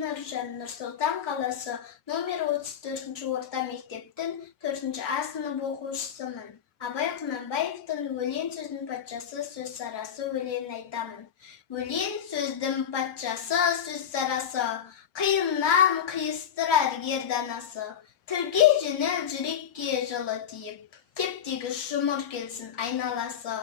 Нұржан, Нұр-Сұлтан қаласы, номер 34 орта мектептің 4 А сынып оқушысымын. Абай Құнанбаевтың өлең сөздің патшасы, сөз сарасы өлеңін айтамын. Өлең сөздің патшасы, сөз сарасы, қиыннан қиыстырар ер данасы. Тілге жеңіл, жүрекке жылы тиіп, кептегі жұмыр келсін айналасы.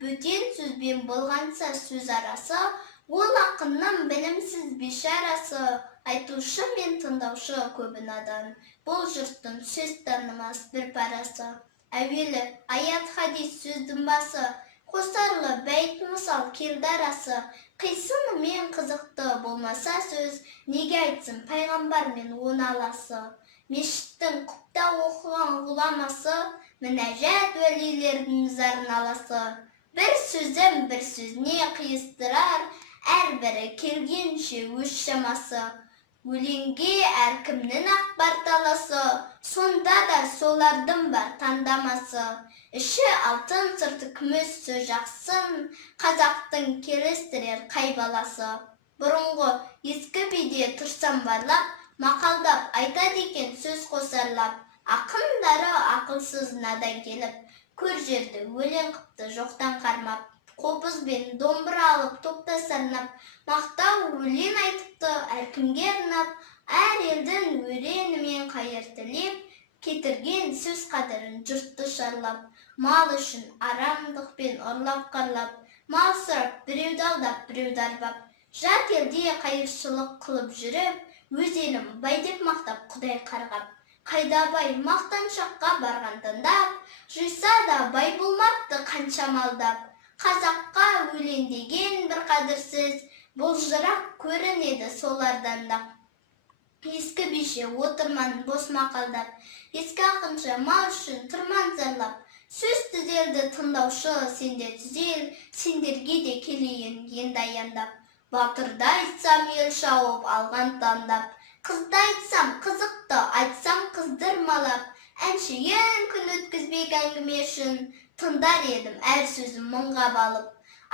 Бөтен сөзбен болғанса сөз арасы, ол ақынның білімсіз бейшарасы. Айтушы мен тыңдаушы көбі надан, бұл жұрттың сөз танымас бір парасы. Әуелі аят хадис сөздің басы, қосарлы бәйт мысал келді арасы. Қисыны мен қызықты болмаса сөз, неге айтсын пайғамбар мен он аласы. Мешіттің құпта оқыған ғұламасы, мінәжат уәлилердің зарын аласы. Бір сөзім бір сөзіне қиыстырар, әрбірі келгенше өз шамасы. Өлеңге әркімнің ақ бар таласы, сонда да солардың бар таңдамасы. Іші алтын, сырты күміс сөз жақсын, қазақтың келістірер қай баласы. Бұрынғы ескі биде тұрсам барлап, мақалдап айтады екен сөз қосарлап. Ақындары ақылсыз надан келіп, көр жерді өлең қыпты жоқтан қармап. Қобыз бен домбыра алып топта сарнап, мақтау өлең айтыпты әркімге арнап. Әр елдің өренімен қайыр тілеп, кетірген сөз қадірін жұртты шарлап. Мал үшін арамдықпен ұрлап қарлап, мал сұрап біреуді алдап біреуді арбап. Жат елде қайыршылық қылып жүріп, өз елім бай деп мақтап құдай қарғап. Қайда бай мақтаншаққа барған тыңдап, жиса да бай болмапты қанша малдап. Қазаққа өлең деген бір қадірсіз, бұлжырақ көрінеді солардан да. Ескі бейше отырман бос мақалдап, ескі ақыншы мал үшін тұрман зарлап. Сөз түзелді тыңдаушы сенде түзел, сендерге де келейін енді аяндап. Батырды айтсам ел шауып алған таңдап, қызды айтсам қызықты, айтсам қыздырмалап. Әншейін күн өткізбек әңгіме үшін, тыңдар едім әр сөзім мұңға балып.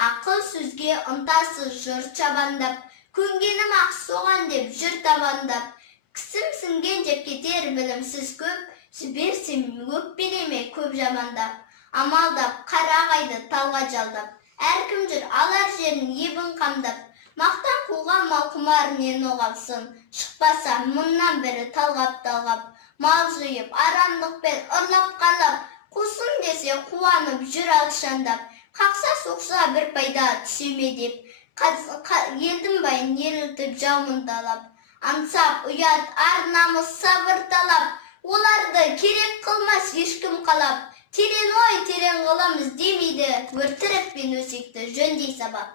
Ақыл сөзге ынтасыз жұрт чабандап, көнгенім ақ соған деп жүр табандап. Кісім сінген жеп кетер білімсіз көп, жіберсем өкпелеме көп жамандап. Амалдап қарағайды талға жалдап, әркім жүр алар жерін ебін қамдап. Мақтан қуға мал құмар не ноғалсын, шықпаса мұннан бері талғап-талғап. Мал жиып арамдықпен ұрлап қалап, қусын десе қуанып жүр алшандап. Қақса соқса бір пайда түсеме деп, елдің байын елітіп жаумындалап. Аңсап ұят ар намыс сабыр талап, оларды керек қылмас ешкім қалап. Терең ой терең ғылым іздемейді, өртірік пен өсекті жөндей сабап.